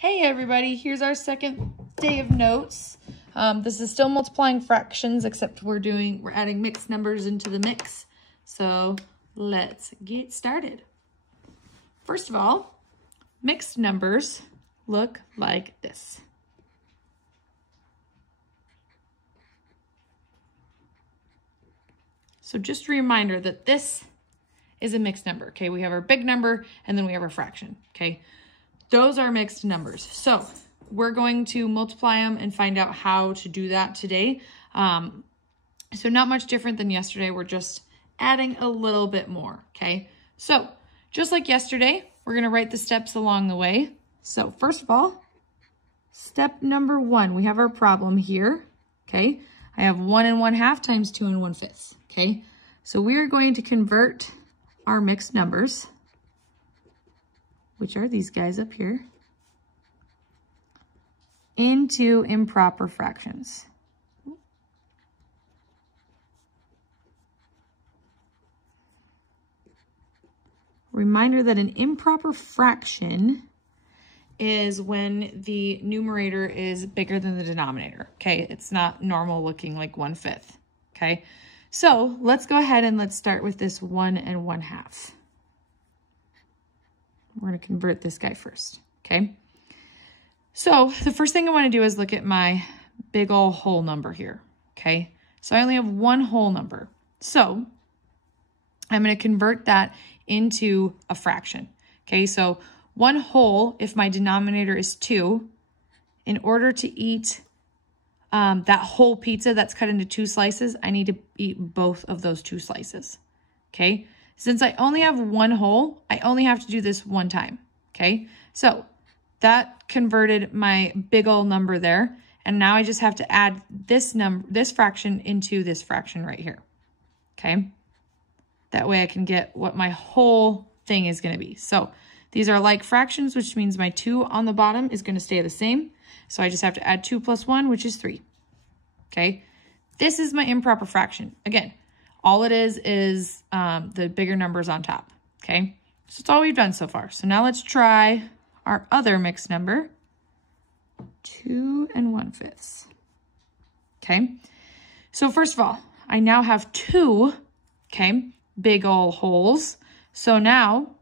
Hey everybody, here's our second day of notes. This is still multiplying fractions, except we're adding mixed numbers into the mix. So let's get started. First of all, mixed numbers look like this. So just a reminder that this is a mixed number, okay? We have our big number and then we have our fraction, okay? Those are mixed numbers. So we're going to multiply them and find out how to do that today. So not much different than yesterday. We're just adding a little bit more, okay? So just like yesterday, we're gonna write the steps along the way. So first of all, step number 1, we have our problem here, okay? I have 1 1/2 times 2 1/5, okay? So we are going to convert our mixed numbers, which are these guys up here, into improper fractions. Reminder that an improper fraction is when the numerator is bigger than the denominator, okay? It's not normal looking like 1/5, okay? So let's go ahead and let's start with this 1 1/2. We're going to convert this guy first, okay? So the first thing I want to do is look at my big ol' whole number here, okay? So I only have one whole number. So I'm going to convert that into a fraction, okay? So 1 whole, if my denominator is 2, in order to eat that whole pizza that's cut into 2 slices, I need to eat both of those 2 slices, okay? Since I only have 1 whole, I only have to do this 1 time, okay? So that converted my big old number there. And now I just have to add this fraction into this fraction right here, okay? That way I can get what my whole thing is gonna be. So these are like fractions, which means my 2 on the bottom is gonna stay the same. So I just have to add 2 plus 1, which is 3, okay? This is my improper fraction. Again, all it is the bigger numbers on top, okay? So that's all we've done so far. So now let's try our other mixed number, 2 1/5, okay? So first of all, I now have 2, okay, big ol' wholes. So now,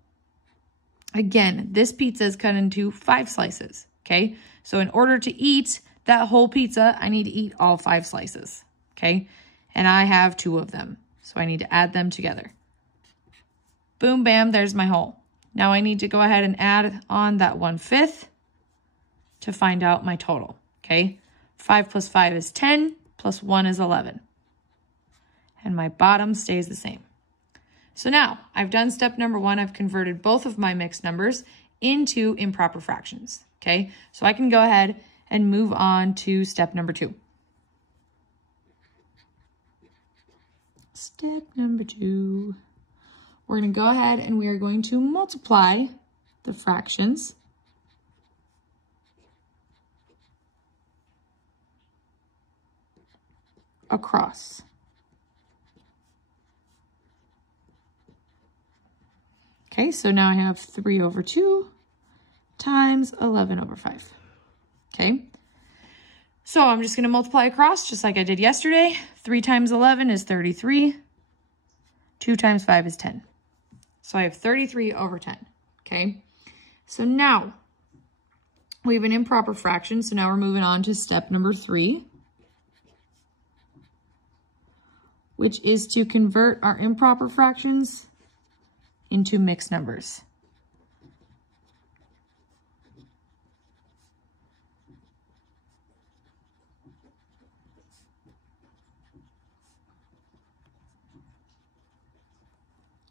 again, this pizza is cut into 5 slices, okay? So in order to eat that whole pizza, I need to eat all 5 slices, okay? And I have 2 of them. So I need to add them together. Boom, bam, there's my whole. Now I need to go ahead and add on that 1/5 to find out my total, okay? 5 plus 5 is 10, plus 1 is 11. And my bottom stays the same. So now I've done step number 1. I've converted both of my mixed numbers into improper fractions, okay? So I can go ahead and move on to step number 2. Step number 2, we're going to go ahead and we are going to multiply the fractions across. Okay, so now I have 3 over 2 times 11 over 5, okay? So I'm just going to multiply across just like I did yesterday. 3 times 11 is 33. 2 times 5 is 10. So I have 33 over 10, okay? So now we have an improper fraction. So now we're moving on to step number 3, which is to convert our improper fractions into mixed numbers.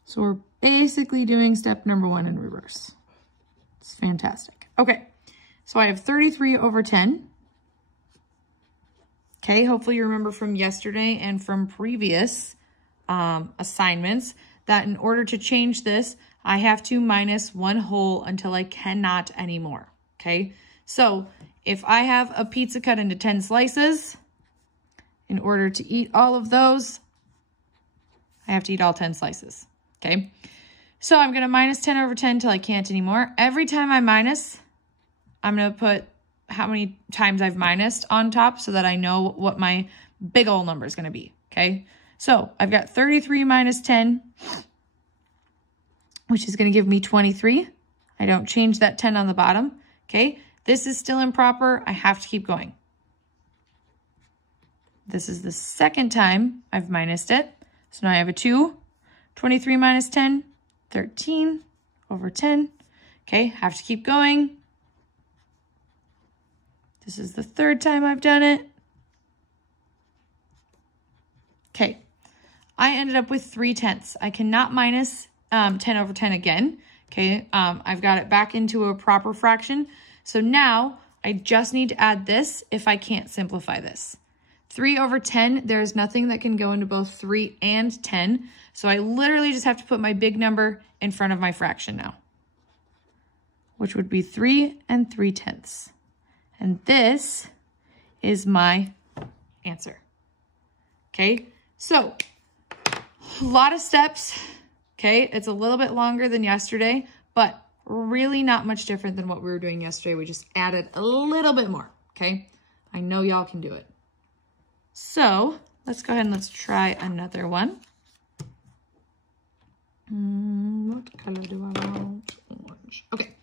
So we're basically doing step number 1 in reverse. It's fantastic. Okay, so I have 33 over 10. Okay, hopefully you remember from yesterday and from previous assignments that in order to change this, I have to minus 1 whole until I cannot anymore, okay? So if I have a pizza cut into 10 slices, in order to eat all of those, I have to eat all 10 slices, okay? So I'm going to minus 10 over 10 till I can't anymore. Every time I minus, I'm going to put how many times I've minused on top so that I know what my big old number is going to be, okay? So I've got 33 minus 10, which is going to give me 23. I don't change that 10 on the bottom, okay? This is still improper. I have to keep going. This is the second time I've minused it. So now I have a 2. 23 minus 10, 13 over 10. Okay, have to keep going. This is the third time I've done it. Okay, I ended up with 3/10. I cannot minus 10 over 10 again. Okay, I've got it back into a proper fraction. So now I just need to add this if I can't simplify this. 3 over 10, there's nothing that can go into both 3 and 10. So I literally just have to put my big number in front of my fraction now, which would be 3 3/10. And this is my answer. Okay, so a lot of steps. Okay, it's a little bit longer than yesterday, but really not much different than what we were doing yesterday. We just added a little bit more, okay? I know y'all can do it. So let's go ahead and let's try another one. What color do I want? Orange. Okay.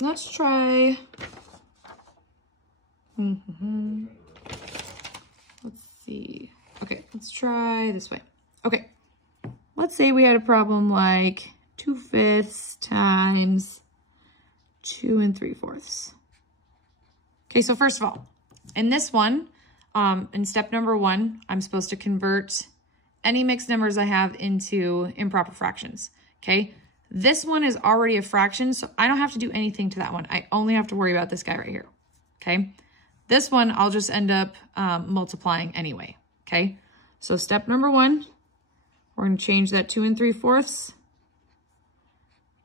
Let's try. Let's see. Okay, let's try this way. Okay. Let's say we had a problem like 2/5 times 2 3/4. Okay, so first of all, in this one, in step number 1, I'm supposed to convert any mixed numbers I have into improper fractions, okay? This one is already a fraction, so I don't have to do anything to that one. I only have to worry about this guy right here, okay? This one, I'll just end up multiplying anyway, okay? So step number 1, we're going to change that 2 3/4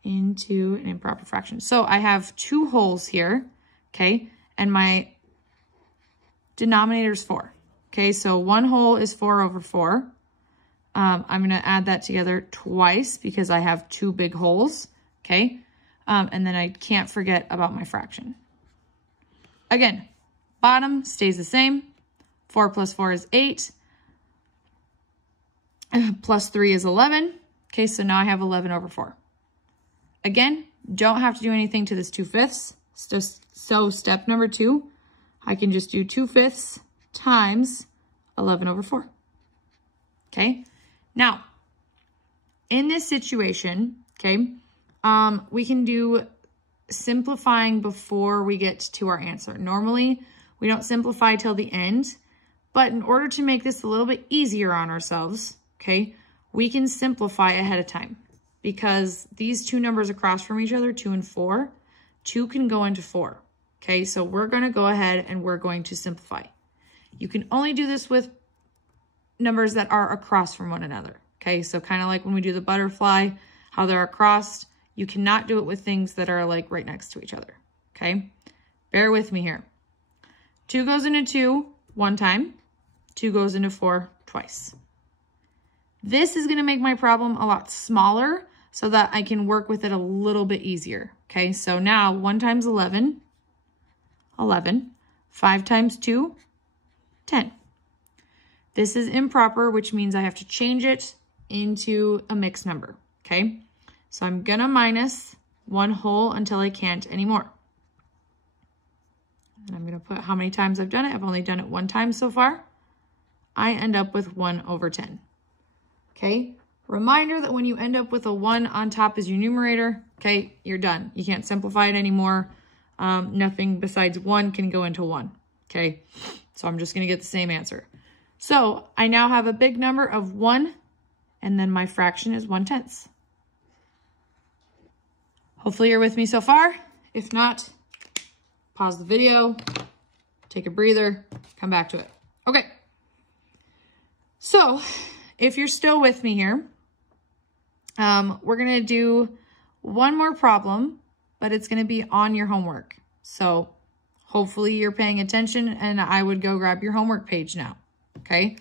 into an improper fraction. So I have 2 wholes here, okay? And my denominator is 4. Okay, so 1 whole is 4 over 4. I'm going to add that together twice because I have 2 big wholes, okay? And then I can't forget about my fraction. Again, bottom stays the same. 4 plus 4 is 8. Plus 3 is 11. Okay, so now I have 11 over 4. Again, don't have to do anything to this 2/5. So step number 2, I can just do 2/5 times 11 over 4. Okay, now in this situation, okay, we can do simplifying before we get to our answer. Normally, we don't simplify till the end, but in order to make this a little bit easier on ourselves, okay, we can simplify ahead of time because these 2 numbers across from each other, 2 and 4, 2 can go into 4. Okay, so we're going to go ahead and we're going to simplify. You can only do this with numbers that are across from one another. Okay, so kind of like when we do the butterfly, how they're across, you cannot do it with things that are like right next to each other. Okay, bear with me here. 2 goes into 2 one time, 2 goes into 4 twice. This is going to make my problem a lot smaller so that I can work with it a little bit easier. Okay, so now 1 times 11, 11. 5 times 2, 10. This is improper, which means I have to change it into a mixed number, okay? So I'm going to minus 1 whole until I can't anymore. And I'm going to put how many times I've done it. I've only done it 1 time so far. I end up with 1 over 10. Okay? Reminder that when you end up with a 1 on top as your numerator, okay, you're done. You can't simplify it anymore. Nothing besides 1 can go into 1. Okay? So I'm just going to get the same answer. So I now have a big number of 1, and then my fraction is 1/10. Hopefully you're with me so far. If not, pause the video, take a breather, come back to it. Okay. So if you're still with me here, we're going to do one more problem, but it's going to be on your homework. So hopefully you're paying attention, and I would go grab your homework page now. Okay,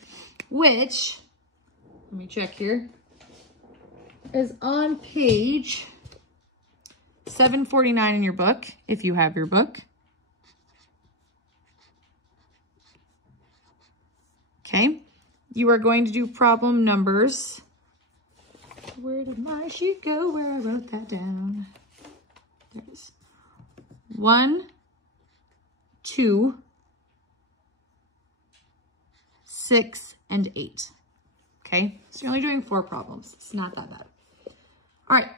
which, let me check here, is on page 749 in your book, if you have your book. Okay, you are going to do problem numbers. Where did my sheet go where I wrote that down? There it is. 1, 2, 6, and 8. Okay, so you're only doing 4 problems. It's not that bad. All right,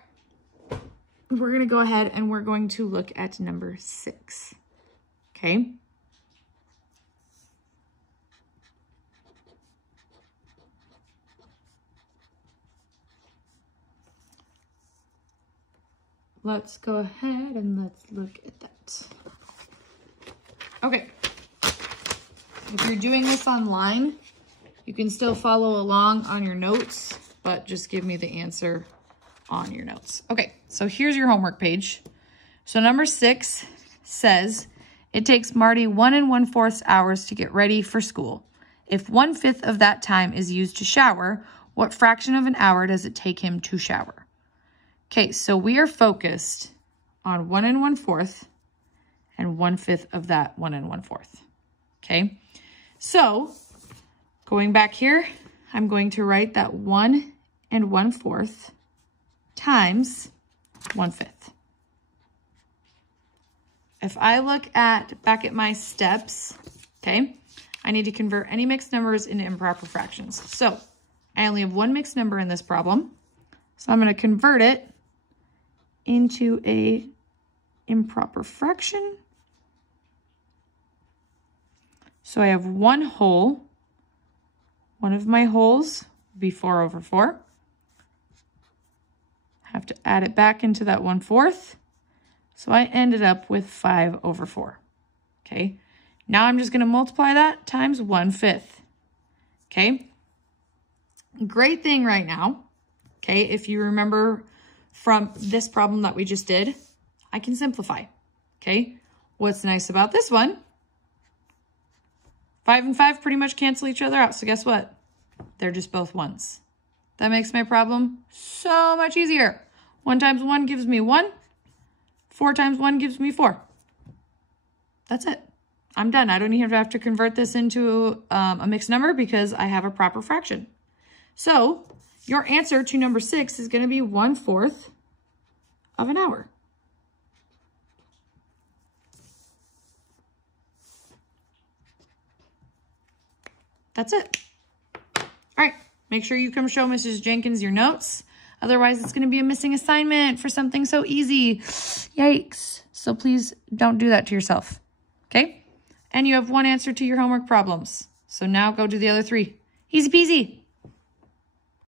we're gonna go ahead and we're going to look at number 6. Okay. Let's go ahead and let's look at that. Okay. If you're doing this online, you can still follow along on your notes, but just give me the answer on your notes. Okay, so here's your homework page. So number 6 says, it takes Marty 1 1/4 hours to get ready for school. If 1/5 of that time is used to shower, what fraction of an hour does it take him to shower? Okay, so we are focused on 1 1/4 and 1/5 of that 1 1/4. Okay, so going back here, I'm going to write that 1 1/4 times 1/5. If I look back at my steps, okay, I need to convert any mixed numbers into improper fractions. So I only have one mixed number in this problem, so I'm going to convert it into a improper fraction. So I have one whole. One of my wholes would be 4/4. Have to add it back into that 1/4. So I ended up with 5/4. Okay. Now I'm just going to multiply that times 1/5. Okay. Great thing right now. Okay. If you remember from this problem that we just did, I can simplify. Okay. What's nice about this one? 5 and 5 pretty much cancel each other out. So guess what? They're just both 1s. That makes my problem so much easier. 1 times 1 gives me 1. 4 times 1 gives me 4. That's it. I'm done. I don't even have to convert this into a mixed number because I have a proper fraction. So your answer to number 6 is going to be 1/4 of an hour. That's it. All right. Make sure you come show Mrs. Jenkins your notes. Otherwise, it's going to be a missing assignment for something so easy. Yikes. So please don't do that to yourself. Okay? And you have one answer to your homework problems. So now go do the other 3. Easy peasy.